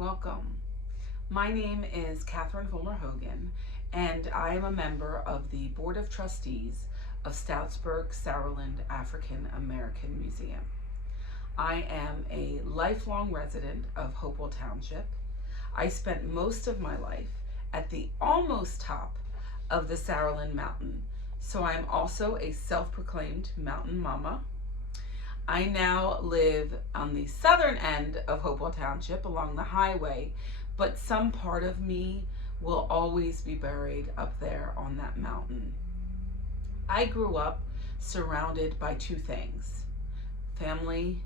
Welcome. My name is Catherine Fulmer Hogan, and I am a member of the Board of Trustees of Stoutsburg Saraland African American Museum. I am a lifelong resident of Hopewell Township. I spent most of my life at the almost top of the Saraland Mountain, so I am also a self-proclaimed mountain mama. I now live on the southern end of Hopewell Township along the highway, but some part of me will always be buried up there on that mountain. I grew up surrounded by two things: family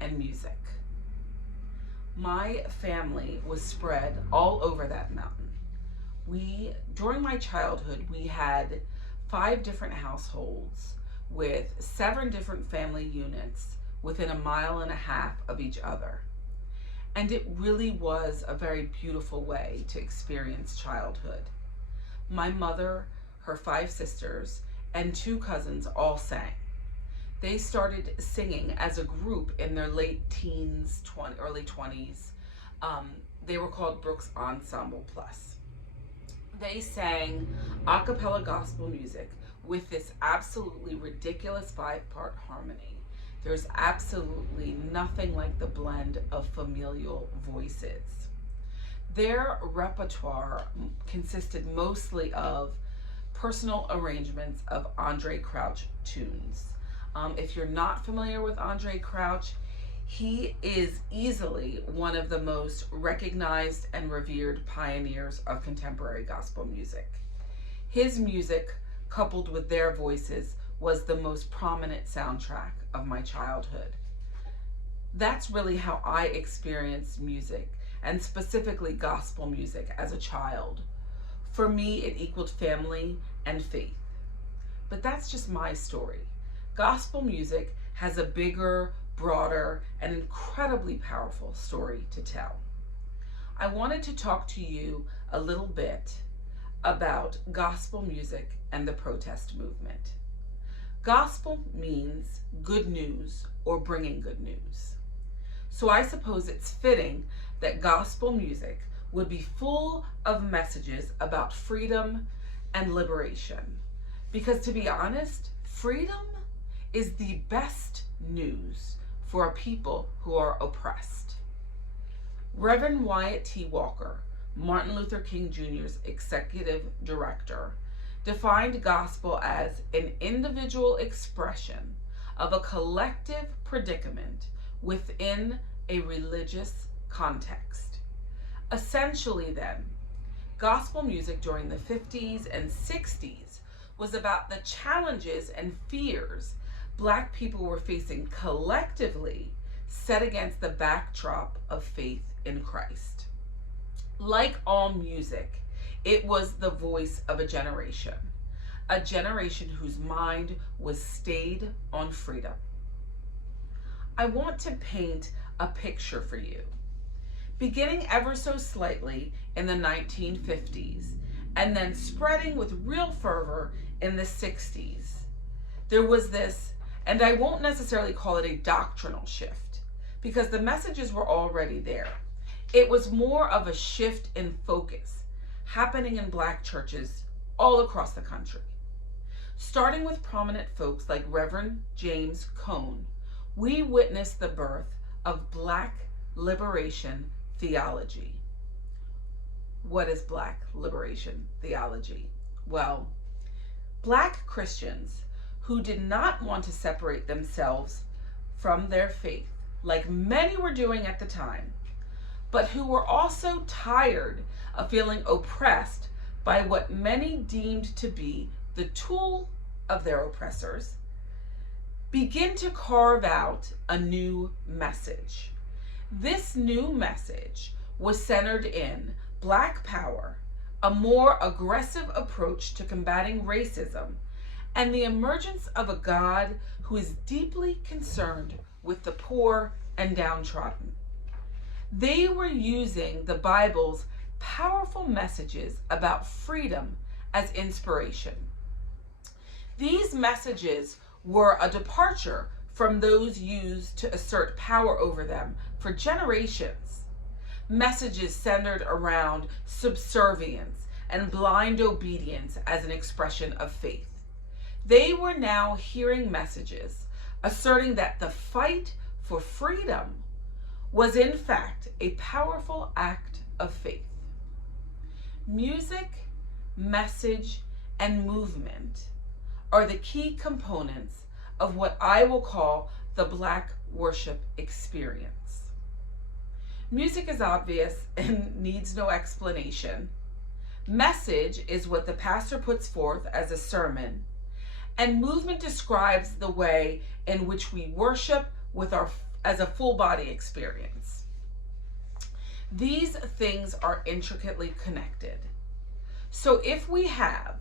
and music. My family was spread all over that mountain. During my childhood, we had 5 different households with 7 different family units within 1.5 miles of each other. And it really was a very beautiful way to experience childhood. My mother, her 5 sisters, and 2 cousins all sang. They started singing as a group in their late teens, early 20s. They were called Brooks Ensemble Plus. They sang a cappella gospel music with this absolutely ridiculous 5-part harmony. There's absolutely nothing like the blend of familial voices. Their repertoire consisted mostly of personal arrangements of Andre Crouch tunes. If you're not familiar with Andre Crouch, he is easily one of the most recognized and revered pioneers of contemporary gospel music. His music, coupled with their voices, was the most prominent soundtrack of my childhood. That's really how I experienced music, and specifically gospel music, as a child. For me, it equaled family and faith. But that's just my story. Gospel music has a bigger, broader, and incredibly powerful story to tell. I wanted to talk to you a little bit about gospel music and the protest movement. Gospel means good news or bringing good news. So I suppose it's fitting that gospel music would be full of messages about freedom and liberation. Because to be honest, freedom is the best news for a people who are oppressed. Reverend Wyatt T. Walker, Martin Luther King Jr.'s executive director, defined gospel as an individual expression of a collective predicament within a religious context. Essentially then, gospel music during the 50s and 60s was about the challenges and fears Black people were facing collectively, set against the backdrop of faith in Christ. Like all music, it was the voice of a generation whose mind was stayed on freedom. I want to paint a picture for you. Beginning ever so slightly in the 1950s, and then spreading with real fervor in the 60s, there was this, and I won't necessarily call it a doctrinal shift, because the messages were already there. It was more of a shift in focus happening in Black churches all across the country. Starting with prominent folks like Reverend James Cone, we witnessed the birth of Black liberation theology. What is Black liberation theology? Well, Black Christians who did not want to separate themselves from their faith, like many were doing at the time, but who were also tired of feeling oppressed by what many deemed to be the tool of their oppressors, begin to carve out a new message. This new message was centered in Black power, a more aggressive approach to combating racism, and the emergence of a God who is deeply concerned with the poor and downtrodden. They were using the Bible's powerful messages about freedom as inspiration. These messages were a departure from those used to assert power over them for generations. messages centered around subservience and blind obedience as an expression of faith. They were now hearing messages asserting that the fight for freedom was in fact a powerful act of faith. Music, message, and movement are the key components of what I will call the Black worship experience. Music is obvious and needs no explanation. Message is what the pastor puts forth as a sermon, and movement describes the way in which we worship as a full body experience. These things are intricately connected. So if we have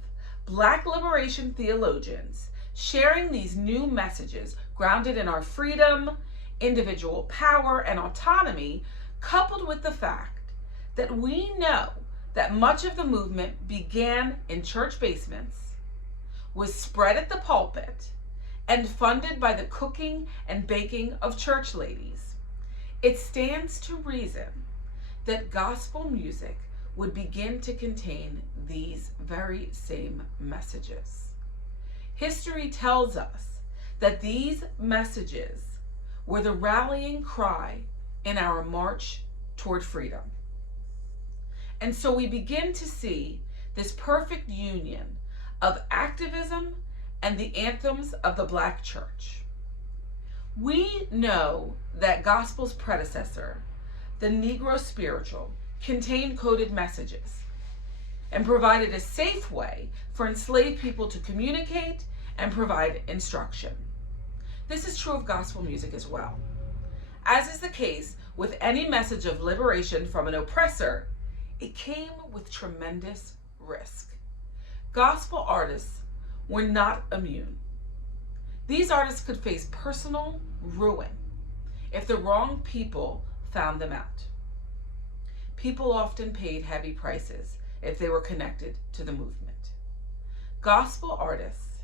Black liberation theologians sharing these new messages grounded in our freedom, individual power, and autonomy, coupled with the fact that we know that much of the movement began in church basements, was spread at the pulpit, and funded by the cooking and baking of church ladies, it stands to reason that gospel music would begin to contain these very same messages. History tells us that these messages were the rallying cry in our march toward freedom. And so we begin to see this perfect union of activism and the anthems of the Black church. We know that gospel's predecessor, the Negro spiritual, contained coded messages and provided a safe way for enslaved people to communicate and provide instruction. This is true of gospel music as well. As is the case with any message of liberation from an oppressor, it came with tremendous risk. Gospel artists were not immune. These artists could face personal ruin if the wrong people found them out. People often paid heavy prices if they were connected to the movement. Gospel artists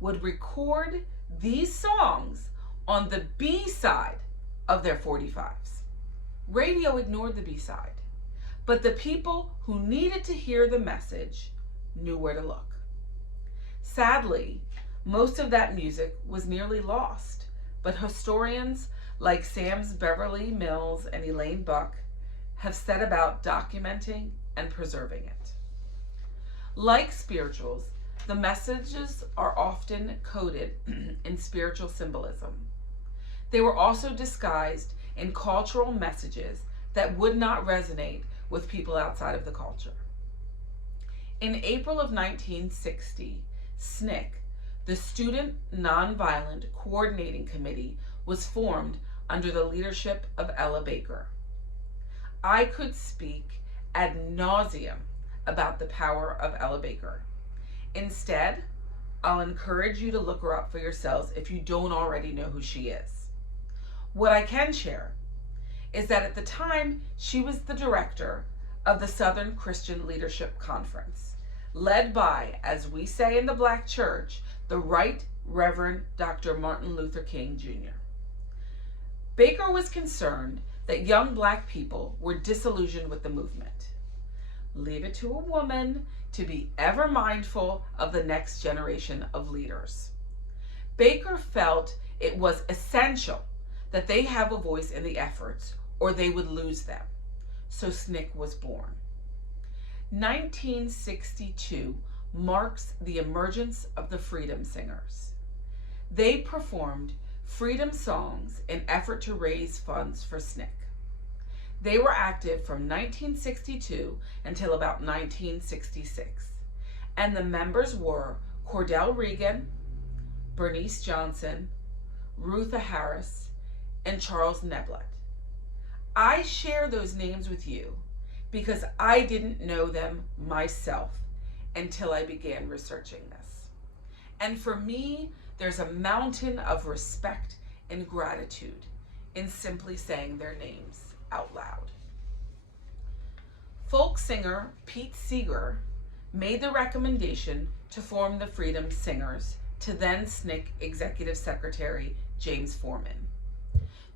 would record these songs on the B side of their 45s. Radio ignored the B side, but the people who needed to hear the message knew where to look. Sadly, most of that music was nearly lost, but historians like Sam's Beverly Mills and Elaine Buck have set about documenting and preserving it. Like spirituals, the messages are often coded in spiritual symbolism. They were also disguised in cultural messages that would not resonate with people outside of the culture. In April of 1960, SNCC, the Student Nonviolent Coordinating Committee, was formed under the leadership of Ella Baker. I could speak ad nauseum about the power of Ella Baker. Instead, I'll encourage you to look her up for yourselves if you don't already know who she is. What I can share is that at the time, she was the director of the Southern Christian Leadership Conference, led by, as we say in the Black church, the Right Reverend Dr. Martin Luther King Jr. Baker was concerned that young Black people were disillusioned with the movement. Leave it to a woman to be ever mindful of the next generation of leaders. Baker felt it was essential that they have a voice in the efforts or they would lose them. So SNCC was born. 1962 marks the emergence of the Freedom Singers. They performed freedom songs in effort to raise funds for SNCC. They were active from 1962 until about 1966, and the members were Cordell Regan, Bernice Johnson, Rutha Harris, and Charles Neblett. I share those names with you because I didn't know them myself until I began researching this. And for me, there's a mountain of respect and gratitude in simply saying their names out loud. Folk singer Pete Seeger made the recommendation to form the Freedom Singers to then SNCC Executive Secretary James Forman.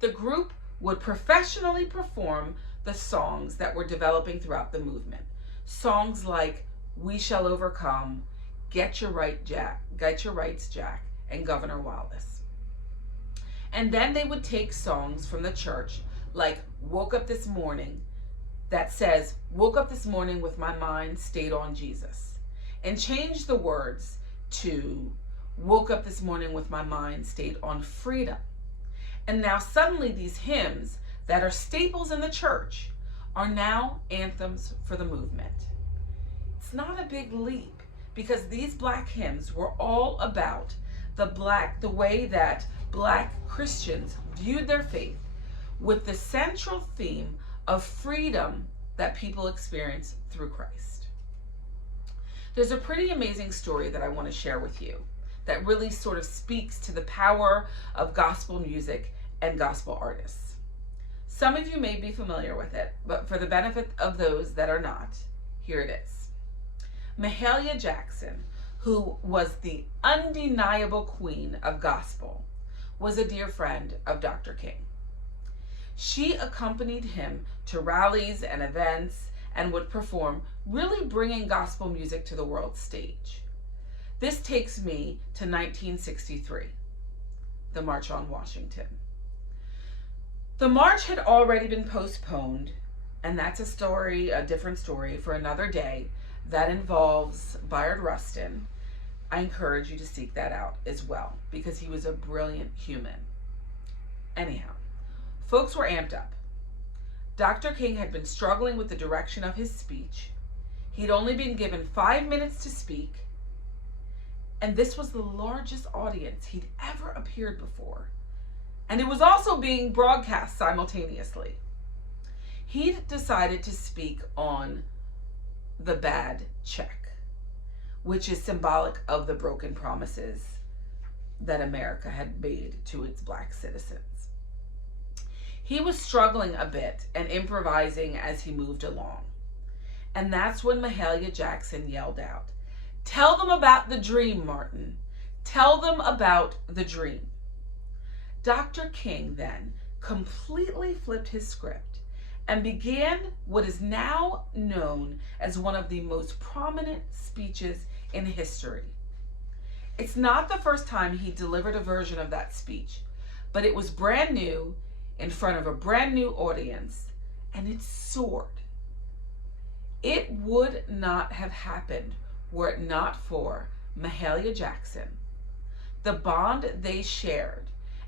The group would professionally perform the songs that were developing throughout the movement. Songs like We Shall Overcome, Get Your Rights, Jack, and Governor Wallace. And then they would take songs from the church like Woke Up This Morning, that says, woke up this morning with my mind stayed on Jesus, and change the words to woke up this morning with my mind stayed on freedom. And now suddenly these hymns that are staples in the church are now anthems for the movement. It's not a big leap, because these Black hymns were all about the way that Black Christians viewed their faith, with the central theme of freedom that people experience through Christ. There's a pretty amazing story that I want to share with you that really sort of speaks to the power of gospel music and gospel artists. Some of you may be familiar with it, but for the benefit of those that are not, here it is. Mahalia Jackson, who was the undeniable queen of gospel, was a dear friend of Dr. King. She accompanied him to rallies and events and would perform, really bringing gospel music to the world stage. This takes me to 1963, the March on Washington. The march had already been postponed, and that's a different story for another day that involves Bayard Rustin. I encourage you to seek that out as well, because he was a brilliant human. Anyhow, folks were amped up. Dr. King had been struggling with the direction of his speech. He'd only been given 5 minutes to speak, and this was the largest audience he'd ever appeared before. And it was also being broadcast simultaneously. He'd decided to speak on the bad check, which is symbolic of the broken promises that America had made to its Black citizens. He was struggling a bit and improvising as he moved along. And that's when Mahalia Jackson yelled out, "Tell them about the dream, Martin. Tell them about the dream." Dr. King then completely flipped his script and began what is now known as one of the most prominent speeches in history. It's not the first time he delivered a version of that speech, but it was brand new in front of a brand new audience, and it soared. It would not have happened were it not for Mahalia Jackson, the bond they shared,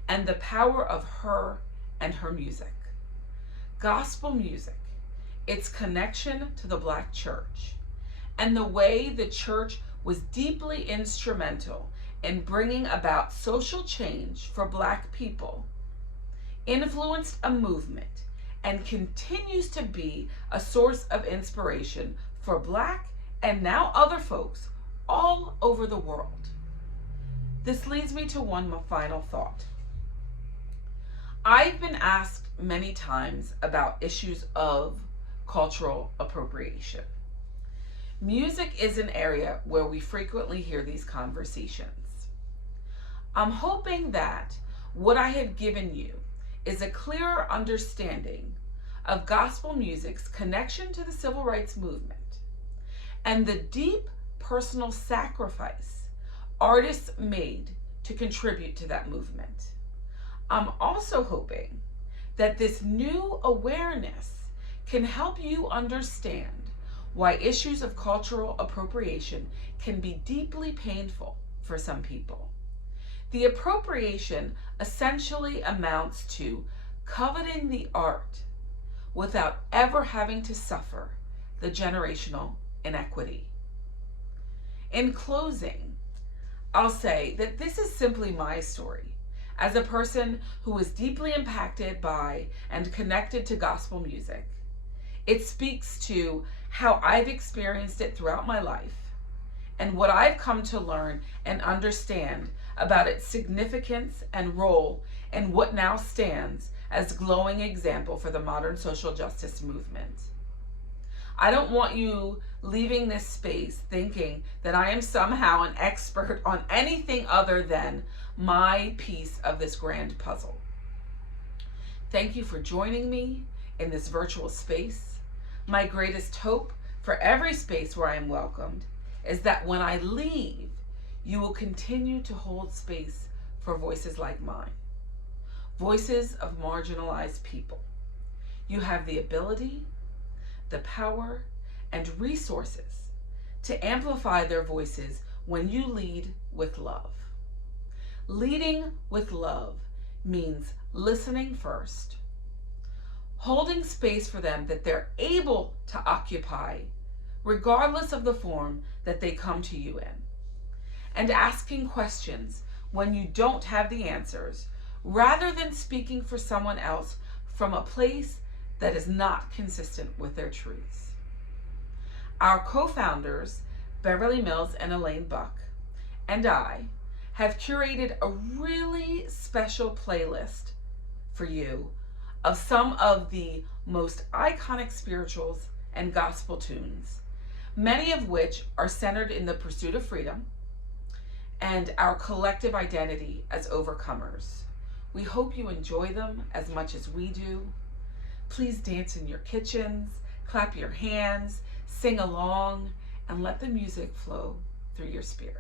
and the power of her and her music. Gospel music, its connection to the Black church, and the way the church was deeply instrumental in bringing about social change for Black people, influenced a movement and continues to be a source of inspiration for Black and now other folks all over the world. This leads me to one final thought. I've been asked many times about issues of cultural appropriation. Music is an area where we frequently hear these conversations. I'm hoping that what I have given you is a clearer understanding of gospel music's connection to the civil rights movement and the deep personal sacrifice artists made to contribute to that movement. I'm also hoping that this new awareness can help you understand why issues of cultural appropriation can be deeply painful for some people. The appropriation essentially amounts to coveting the art without ever having to suffer the generational inequity. In closing, I'll say that this is simply my story as a person who was deeply impacted by and connected to gospel music. It speaks to how I've experienced it throughout my life and what I've come to learn and understand about its significance and role in what now stands as a glowing example for the modern social justice movement. I don't want you leaving this space thinking that I am somehow an expert on anything other than my piece of this grand puzzle. Thank you for joining me in this virtual space, my greatest hope for every space where I am welcomed is that when I leave, you will continue to hold space for voices like mine, voices of marginalized people. You have the ability, the power, and resources to amplify their voices when you lead with love. Leading with love means listening first, holding space for them that they're able to occupy, regardless of the form that they come to you in, and asking questions when you don't have the answers, rather than speaking for someone else from a place that is not consistent with their truths. Our co-founders, Beverly Mills and Elaine Buck, and I have curated a really special playlist for you of some of the most iconic spirituals and gospel tunes, many of which are centered in the pursuit of freedom and our collective identity as overcomers. We hope you enjoy them as much as we do. Please dance in your kitchens, clap your hands, sing along, and let the music flow through your spirit.